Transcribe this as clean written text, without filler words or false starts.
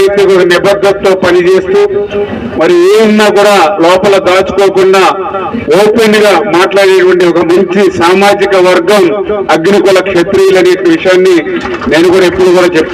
నిజాయితీ కూడా నిబద్ధతతో పనిచేస్తూ మరి ఏమన్నా కూడా లోపల దాచుకోకుండా ఓపెన్ గా మాట్లాడేటువంటి ఒక మంచి సామాజిక వర్గం అగ్నికుల క్షత్రియులు అనే విషయాన్ని నేను కూడా ఎప్పుడు కూడా చెప్తాను.